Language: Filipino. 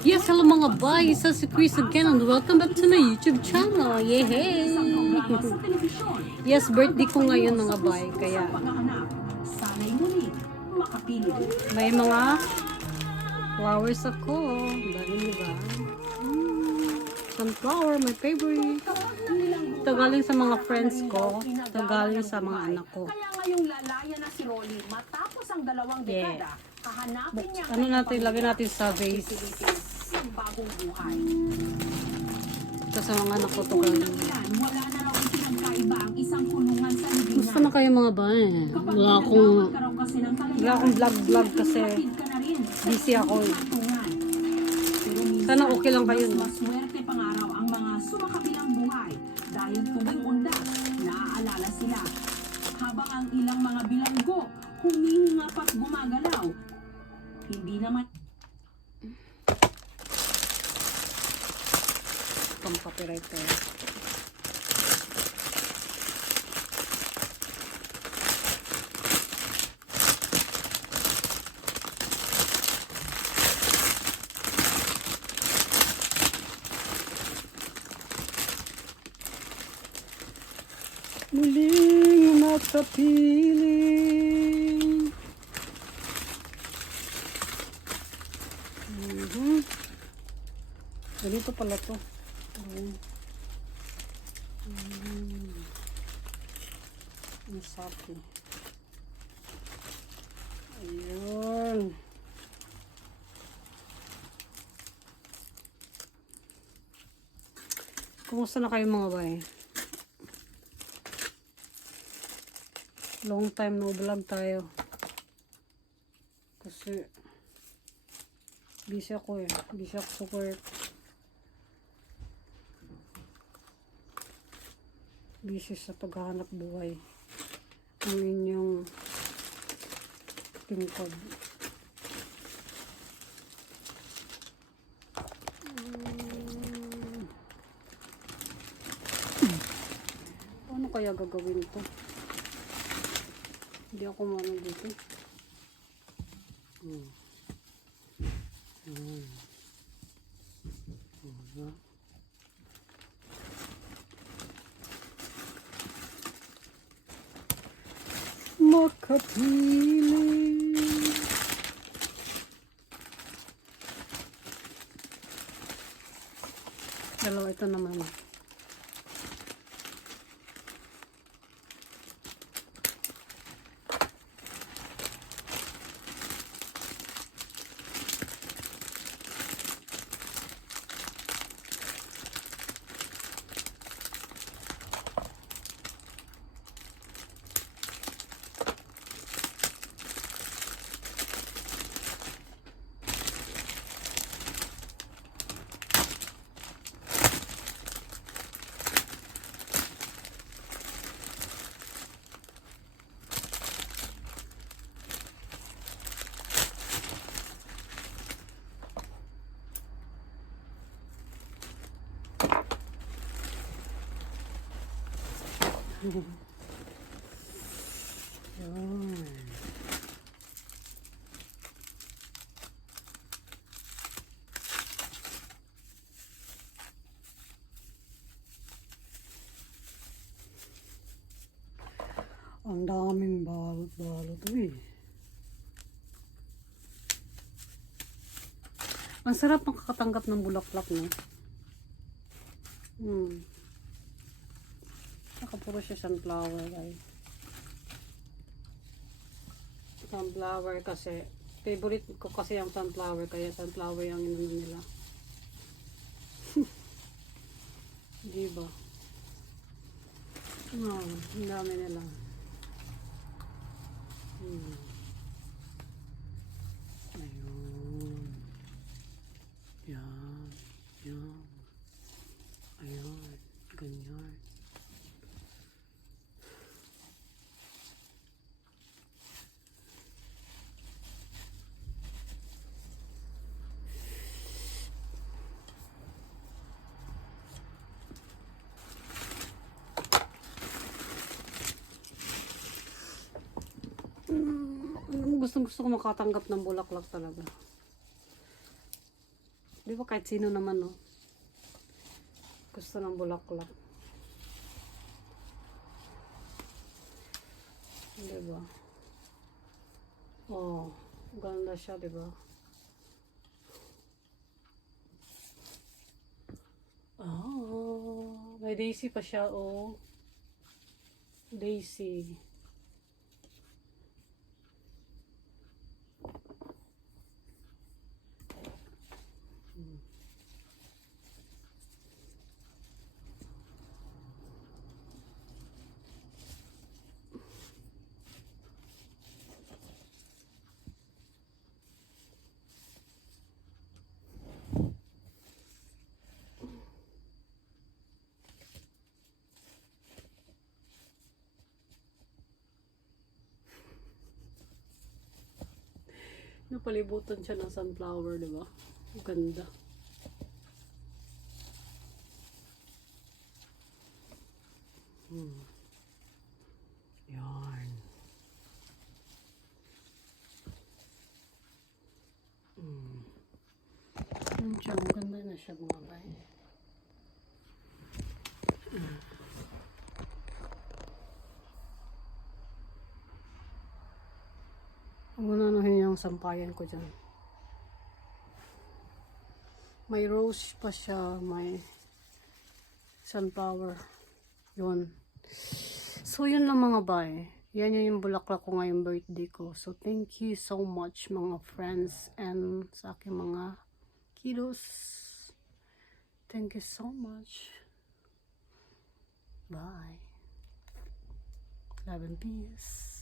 Yes, hello mga boy! Isa si Chris again and welcome back to my YouTube channel! Yehey! Yes, birthday ko ngayon mga boy, kaya may mga flowers ako. Dami diba? Sunflower, my favorite. Ito galing sa mga friends ko. Ito galing sa mga anak ko. Kaya ngayong lalaya na si Rolly matapos ang dalawang dekada, hahanapin niya Ano natin, lagyan natin sa vase. ang bagong buhay. Ito sa mga anak ko ito galing. Wala na raw pinagkaiba ang isang kulungan sa libingan. Gusto na kayo mga boy. Wala akong vlog kasi busy ako. Sana okay lang kayo, no? Maswerte pangaraw ang mga sumakabilang buhay dahil tuwing undas, naaalala sila. Habang ang ilang mga bilanggo humihinga pa't gumagalaw, hindi naman Pang copyright tayo. Muling nakapiling. Ganito pala to. Ang sapi. Ayun. Kumusta na kayo mga bay? Long time no vlog tayo. Kasi busy ako eh. Busy ako sa work. Busy sa paghahanap buhay. Ang inyong lingkod. Ano kaya gagawin ito? Hindi ako mano dito. Makapili. Dalawa ito naman. Yun. Ang daming balot-balot eh. Ang sarap makakatanggap ng bulaklak, no? Puro siya sunflower ay. Sunflower kasi favorite ko kasi ang sunflower, kaya sunflower ang inano nila. Diba? Ang dami nila. Ayun. Yan. Yan. Ayun. Ganyan. Gusto ko makatanggap ng bulaklak talaga. Di ba kahit sino naman, no? Gusto ng bulaklak. Di ba? Oh, ganda siya, di ba? Oh, may daisy pa siya, oh. Daisy. Napalibutan siya ng sunflower, di ba? Ganda. Yarn. Yun siya, maganda na siya mga bay. Ang unahin yung sampayan ko dyan. May rose pa siya, may sunflower. Yun. So, yun lang mga bay. Yan yung bulaklak ko ngayong birthday ko. So, thank you so much mga friends and sa aking mga kiddos. Thank you so much. Bye. Love and peace.